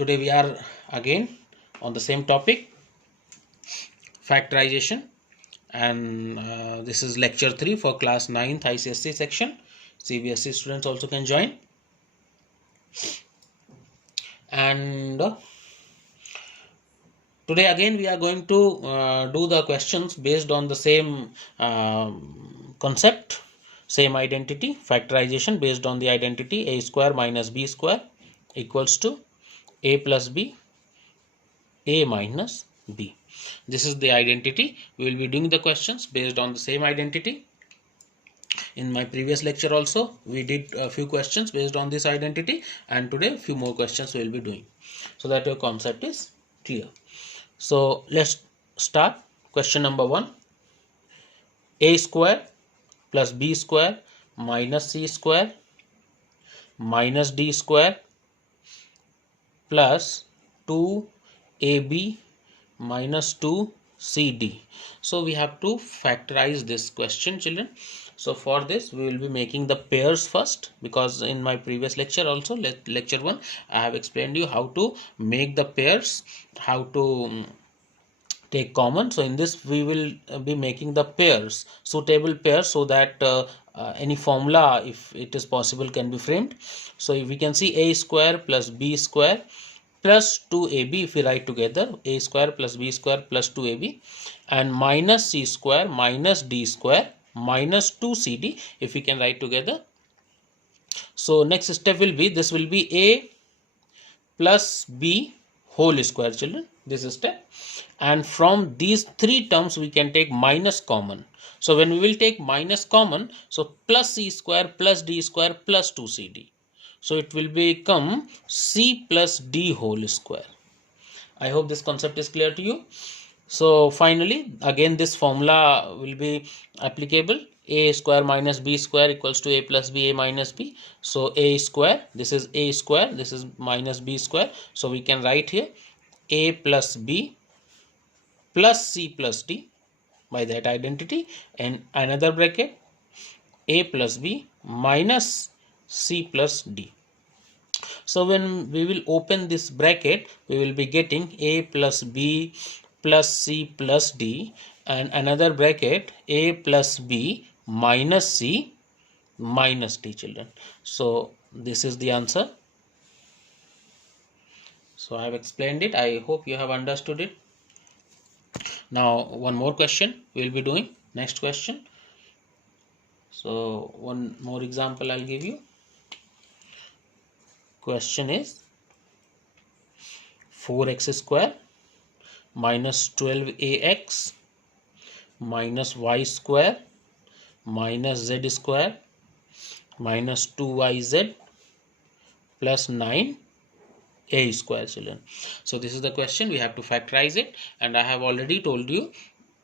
Today we are again on the same topic, factorization, and this is lecture 3 for class 9th ICSE section. CBSE students also can join. And today again we are going to do the questions based on the same concept, same identity, factorization based on the identity a square minus b square equals to a plus b, a minus b. This is the identity. We will be doing the questions based on the same identity. In my previous lecture also we did a few questions based on this identity, and today a few more questions we will be doing, so that your concept is clear. So let's start. Question number 1. A square plus b square minus c square minus d square plus 2ab minus 2cd. So we have to factorize this question, children. So for this we will be making the pairs first, because in my previous lecture also, lecture 1, I have explained you how to make the pairs, how to take common. So in this we will be making the pairs, suitable pairs, so that any formula, if it is possible, can be framed. So if we can see a square plus b square plus 2ab, if we write together a square plus b square plus 2ab, and minus c square minus d square minus 2cd, if we can write together. So next step will be, this will be a plus b whole square, children, this is step. And from these three terms we can take minus common. So when we will take minus common, so plus c square plus d square plus 2cd. So it will become c plus d whole square. I hope this concept is clear to you. So finally, again this formula will be applicable. A square minus b square equals to a plus b, a minus b. So a square, this is a square, this is minus b square. So we can write here a plus b plus c plus d by that identity, and another bracket a plus b minus c plus d. So when we will open this bracket, we will be getting a plus b plus c plus d, and another bracket a plus b minus c minus d, children. So this is the answer. So I have explained it. I hope you have understood it. Now one more question we will be doing. Next question. So one more example I'll give you. Question is 4x square minus 12ax minus y square minus z square minus 2yz plus 9a square, children. So this is the question. We have to factorize it, and I have already told you,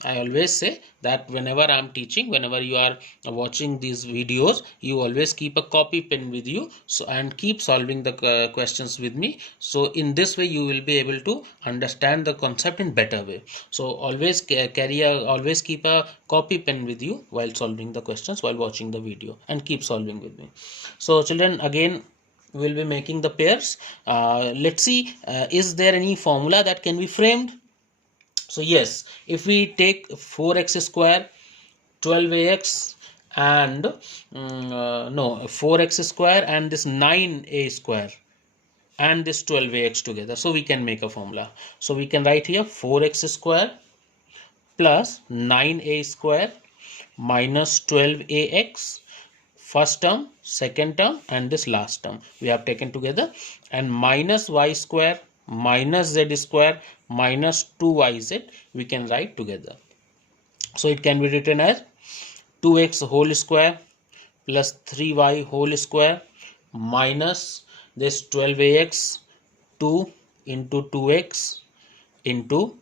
I always say that whenever I am teaching, whenever you are watching these videos, you always keep a copy pen with you, so and keep solving the questions with me. So in this way you will be able to understand the concept in better way. So always always keep a copy pen with you while solving the questions, while watching the video, and keep solving with me. So children, again we will be making the pairs. Let's see, is there any formula that can be framed? So yes, if we take 4x square, 12ax, and 4x square and this 9a square and this 12ax together, so we can make a formula. So we can write here 4x square plus 9a square minus 12ax, first term, second term, and this last term we have taken together, and minus y square minus z square minus 2yz we can write together. So it can be written as 2x whole square plus 3y whole square minus this 12ax, 2 into 2x into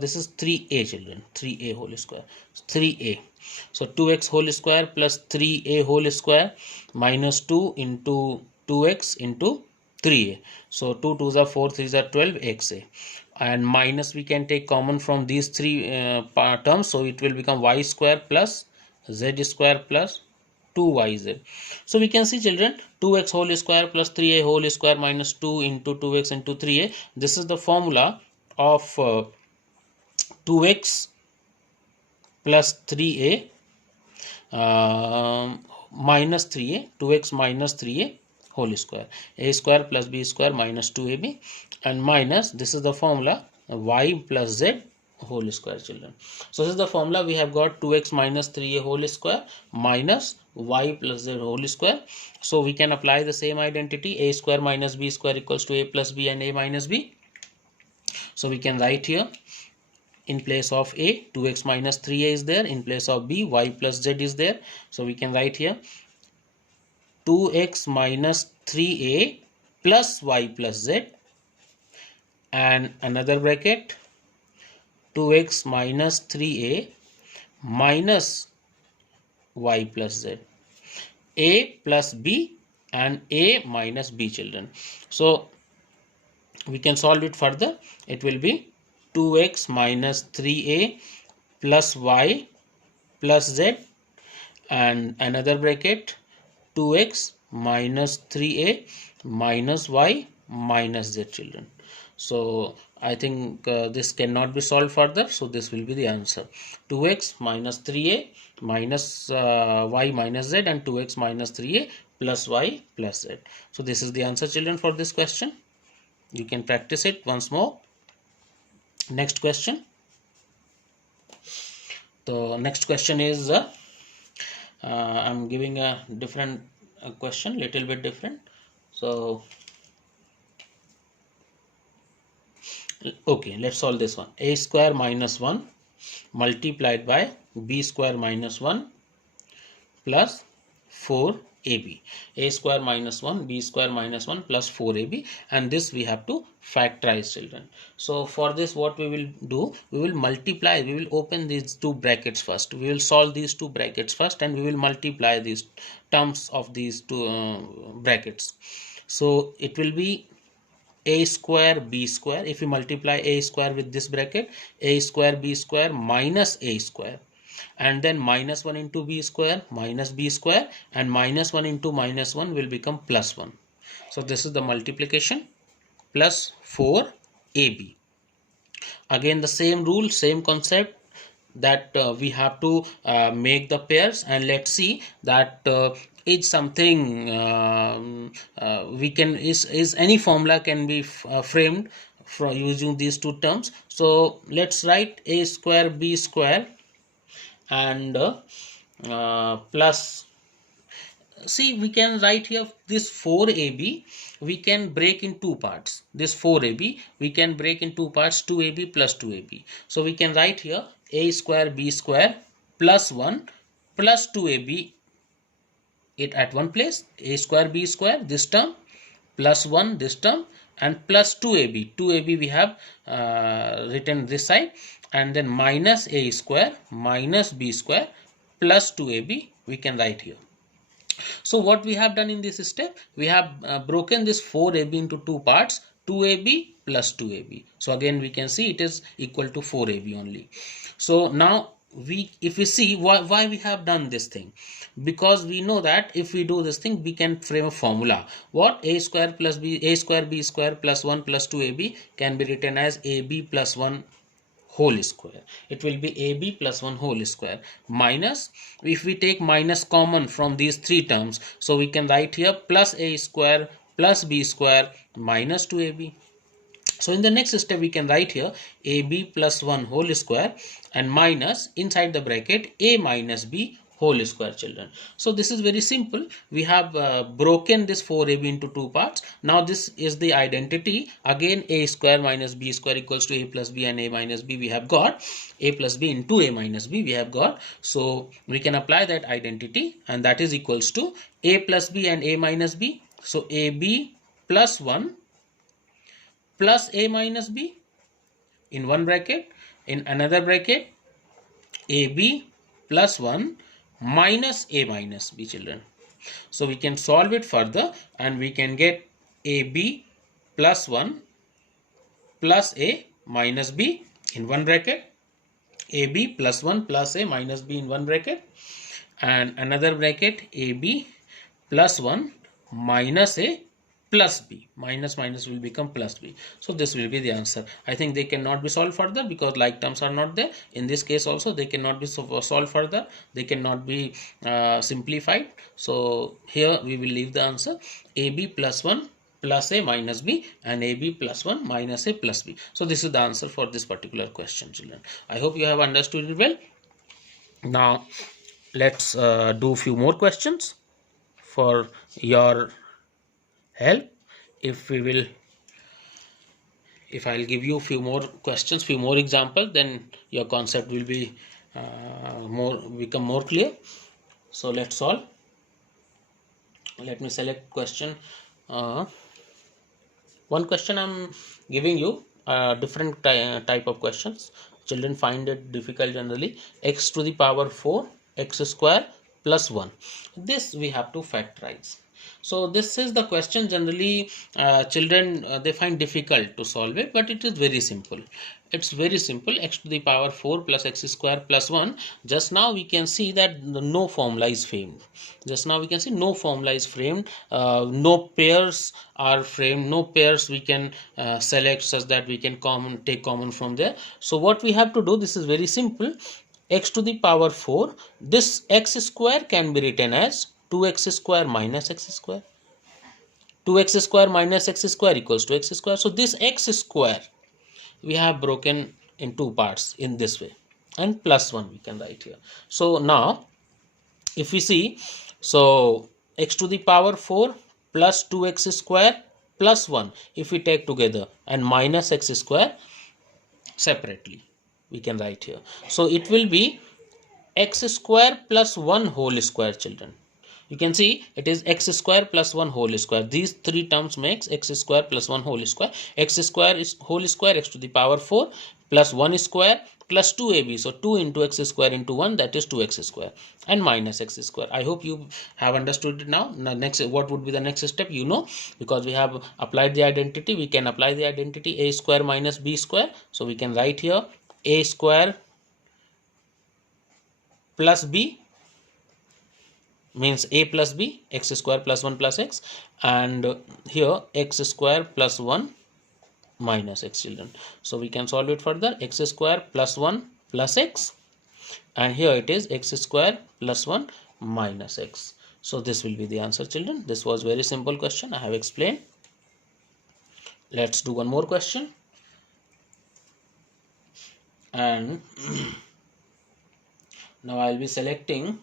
this is 3a, children, 3a whole square, 3a. So 2x whole square plus 3a whole square minus 2 into 2x into 3a. So 2 2s are 4, 3s are 12xa, and minus we can take common from these three terms. So it will become y square plus z square plus 2yz. So we can see children, 2x whole square plus 3a whole square minus 2 into 2x into 3a. This is the formula of 2x plus 3a minus 3a, 2x minus 3a whole square, a square plus b square minus 2ab, and minus, this is the formula, y plus z whole square children. So this is the formula. We have got 2x minus 3a whole square minus y plus z whole square. So we can apply the same identity, a square minus b square equals to a plus b and a minus b. So we can write here, in place of a, 2x minus 3a is there, in place of b, y plus z is there. So we can write here 2x minus 3a plus y plus z, and another bracket 2x minus 3a minus y plus z, a plus b and a minus b children. So we can solve it further. It will be 2x minus 3a plus y plus z, and another bracket 2x minus 3a minus y minus z children. So I think this cannot be solved further, so this will be the answer, 2x minus 3a minus y minus z, and 2x minus 3a plus y plus z. So this is the answer children for this question. You can practice it once more. Next question. The next question is I'm giving a different question, little bit different. So okay, let's solve this one. A square minus 1 multiplied by b square minus 1 plus 4ab. A square minus 1, b square minus 1 plus 4ab, and this we have to factorize children. So for this what we will do, we will multiply, we will open these two brackets first, we will solve these two brackets first, and we will multiply these terms of these two brackets. So it will be a square b square. If we multiply a square with this bracket, a square b square minus a square, and then minus 1 into b square minus b square, and minus 1 into minus 1 will become plus 1. So this is the multiplication, plus 4ab. Again the same rule, same concept, that we have to make the pairs, and let's see that is something we can, is any formula can be framed from using these two terms. So let's write a square b square and plus, see we can write here this 4ab we can break in two parts. This 4ab we can break in two parts, 2ab plus 2ab. So we can write here a square b square plus 1 plus 2ab, it at one place, a square b square this term plus 1 this term, and plus 2ab, 2ab we have written this side, and then minus a square minus b square plus 2ab we can write here. So what we have done in this step, we have broken this 4ab into two parts, 2ab plus 2ab. So again we can see it is equal to 4ab only. So now if we see why we have done this thing, because we know that if we do this thing we can frame a formula. What? A square plus b, a square b square plus 1 plus 2ab can be written as ab plus 1 whole square. It will be ab plus 1 whole square, minus, if we take minus common from these three terms, so we can write here plus a square plus b square minus 2ab. So in the next step we can write here ab plus 1 whole square and minus inside the bracket a minus b whole square children. So this is very simple. We have broken this 4ab into two parts. Now this is the identity. Again a square minus b square equals to a plus b and a minus b we have got. A plus b into a minus b we have got. So we can apply that identity, and that is equals to a plus b and a minus b. So ab plus 1 plus a minus b in one bracket, in another bracket ab plus 1 minus a minus b children. So we can solve it further and we can get ab plus 1 plus a minus b in one bracket, ab plus 1 plus a minus b in one bracket, and another bracket AB plus 1 minus A plus B. Minus minus will become plus B. So this will be the answer. I think they cannot be solved further because like terms are not there. In this case also they cannot be solved further. They cannot be simplified. So here we will leave the answer AB plus 1 plus A minus B and AB plus 1 minus A plus B. So this is the answer for this particular question, children. I hope you have understood it well. Now let's do few more questions for your help. If I'll give you few more questions, few more examples, then your concept will be become more clear. So let's solve. Let me select question. One question I'm giving you, different type of questions. Children find it difficult generally. X to the power 4 x square plus 1. This we have to factorize. So this is the question generally children they find difficult to solve it, but it is very simple. It's very simple. X to the power 4 plus x square plus 1. Just now we can see that no formula is framed. Just now we can see no formula is framed. No pairs are framed. No pairs we can select such that we can take common from there. So what we have to do, this is very simple. X to the power 4. This x square can be written as 2x square minus x square. 2x square minus x square equals to x square. So this x square we have broken in two parts in this way, and plus 1 we can write here. So now if we see, so x to the power 4 plus 2x square plus 1 if we take together, and minus x square separately we can write here. So it will be x square plus 1 whole square, children. You can see it is x square plus 1 whole square. These three terms makes x square plus 1 whole square. X square is whole square, x to the power 4 plus 1 square plus 2ab. So 2 into x square into 1, that is 2x square, and minus x square. I hope you have understood it now. Now next, what would be the next step? You know, because we have applied the identity, we can apply the identity a square minus b square. So we can write here a square plus b means a plus b, x square plus 1 plus x, and here x square plus 1 minus x, children. So we can solve it further. X square plus 1 plus x, and here it is x square plus 1 minus x. So this will be the answer, children. This was very simple question, I have explained. Let's do one more question. And now I'll be selecting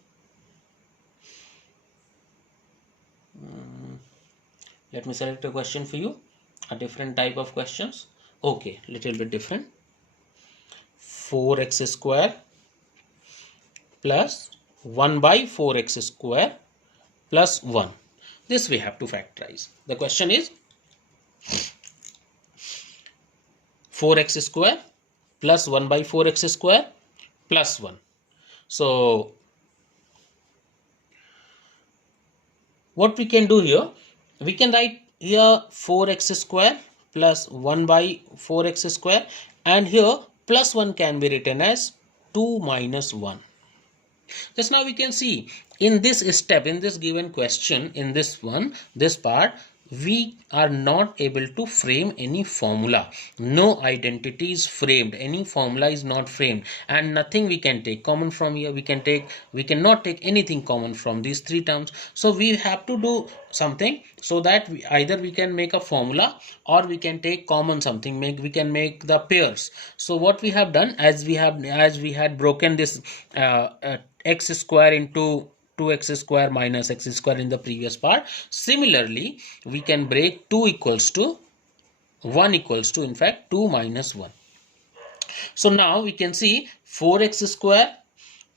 let me select a question for you, a different type of questions. Okay, little bit different. 4x square plus 1 by 4x square plus 1. This we have to factorize. The question is 4x square plus 1 by 4x square plus 1. So what we can do here, we can write here 4x square plus 1 by 4x square, and here plus 1 can be written as 2 minus 1. Just now we can see in this step, in this given question, in this part, we are not able to frame any formula. No identity is framed, any formula is not framed, and nothing we can take common from here. We cannot take anything common from these three terms. So we have to do something so that either we can make a formula or we can take common something, we can make the pairs. So what we have done, as we had broken this x square into 2x square minus x square in the previous part, similarly we can break 2 equals to 1 equals to, in fact, 2 minus 1. So now we can see 4x square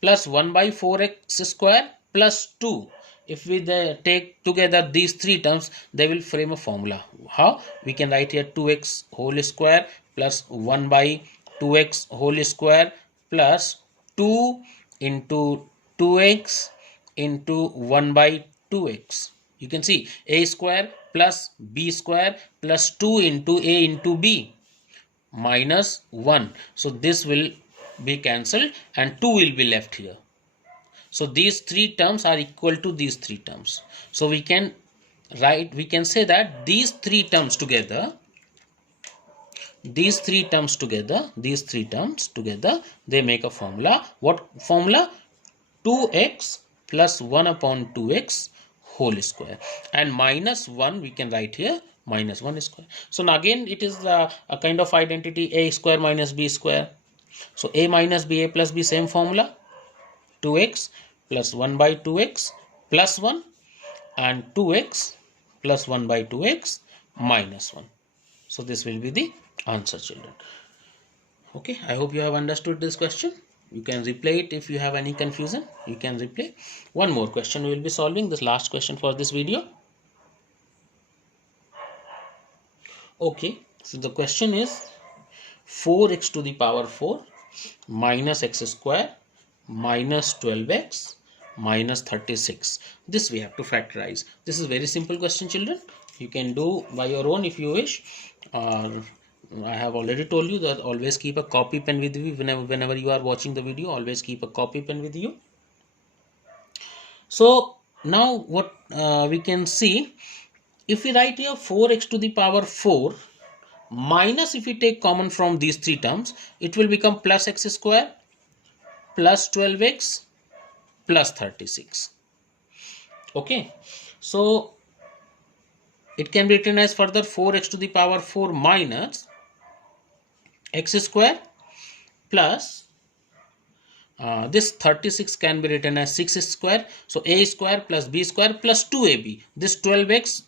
plus 1 by 4x square plus 2. If we take together these three terms, they will frame a formula. How? We can write here 2x whole square plus 1 by 2x whole square plus 2 into 2x into 1 by 2x. You can see a square plus b square plus 2 into a into b minus 1. So this will be cancelled and 2 will be left here. So these three terms are equal to these three terms. So we can say that these three terms together, they make a formula. What formula? 2x plus 1 upon 2x whole square, and minus 1 we can write here, minus 1 square. So now again it is a kind of identity, a square minus b square. So a minus b, a plus b, same formula, 2x plus 1 by 2x plus 1, and 2x plus 1 by 2x minus 1. So this will be the answer, children. Okay, I hope you have understood this question. You can replay it if you have any confusion. You can replay. One more question we will be solving, this last question for this video. Okay, so the question is 4x to the power 4 minus x square minus 12x minus 36. This we have to factorize. This is very simple question, children. You can do by your own if you wish, or I have already told you that always keep a copy pen with you whenever you are watching the video. Always keep a copy pen with you. So now what we can see, if we write here 4x to the power 4 minus, if we take common from these three terms, it will become plus x square plus 12x plus 36. Okay, so it can be written as further 4x to the power 4 minus x square plus this 36 can be written as 6 square. So a square plus b square plus 2ab. This 12x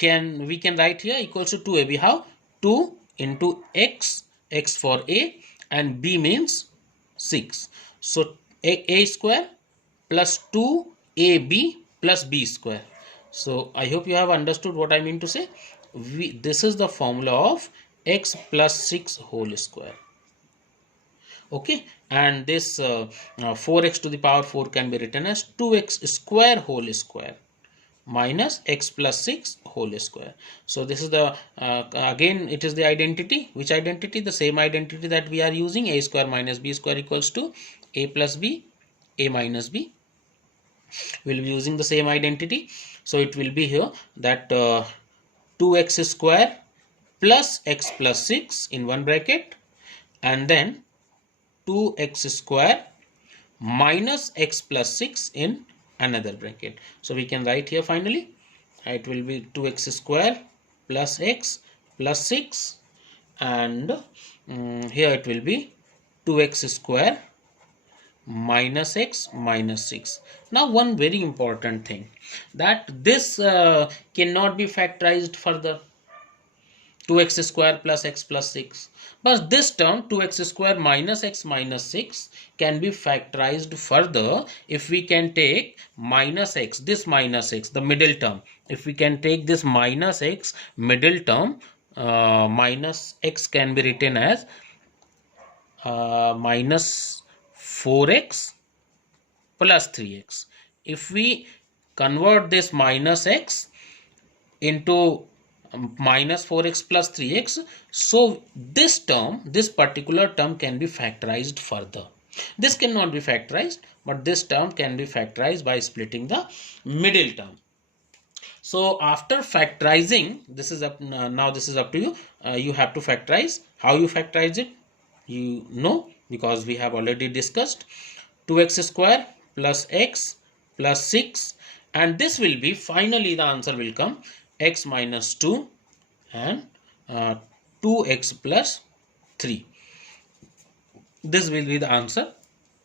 we can write here equals to 2ab. How? 2 into x for a, and b means 6. So a square plus 2ab plus b square. So I hope you have understood what I mean to say. This is the formula of x plus 6 whole square. Okay, and this 4x to the power 4 can be written as 2x square whole square minus x plus 6 whole square. So this is the again it is the identity. Which identity? The same identity that we are using, a square minus b square equals to a plus b, a minus b. We will be using the same identity. So it will be here that 2x square plus x plus 6 in one bracket, and then 2x square minus x plus 6 in another bracket. So we can write here finally, it will be 2x square plus x plus 6, and here it will be 2x square minus x minus 6. Now one very important thing, that this cannot be factorized further, 2x square plus x plus 6. But this term 2x square minus x minus 6 can be factorized further if we can take minus x, this minus x, the middle term. If we can take this minus x middle term, minus x can be written as minus 4x plus 3x. If we convert this minus x into minus 4x plus 3x, so this term, this particular term can be factorized further. This cannot be factorized, but this term can be factorized by splitting the middle term. So after factorizing, this is up now, this is up to you. You have to factorize. How you factorize it, you know, because we have already discussed. 2x square plus x plus 6, and this will be, finally the answer will come x minus 2 and 2x plus 3. This will be the answer,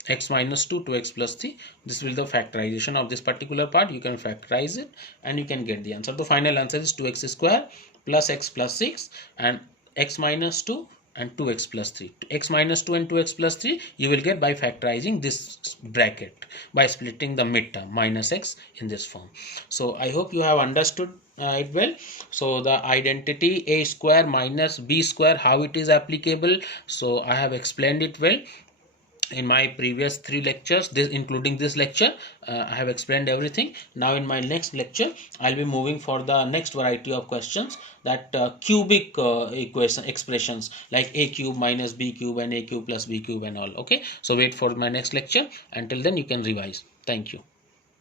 x minus 2, 2x plus 3. This will be the factorization of this particular part. You can factorize it and you can get the answer. The final answer is 2x square plus x plus 6 and x minus 2 and 2x plus 3. X minus 2 and 2x plus 3 you will get by factorizing this bracket, by splitting the midterm minus x in this form. So I hope you have understood it well. So the identity a square minus b square, how it is applicable, so I have explained it well in my previous 3 lectures, this including this lecture. I have explained everything. Now in my next lecture I'll be moving for the next variety of questions, that cubic equation expressions like a cube minus b cube and a cube plus b cube and all. Okay, so wait for my next lecture. Until then you can revise. Thank you.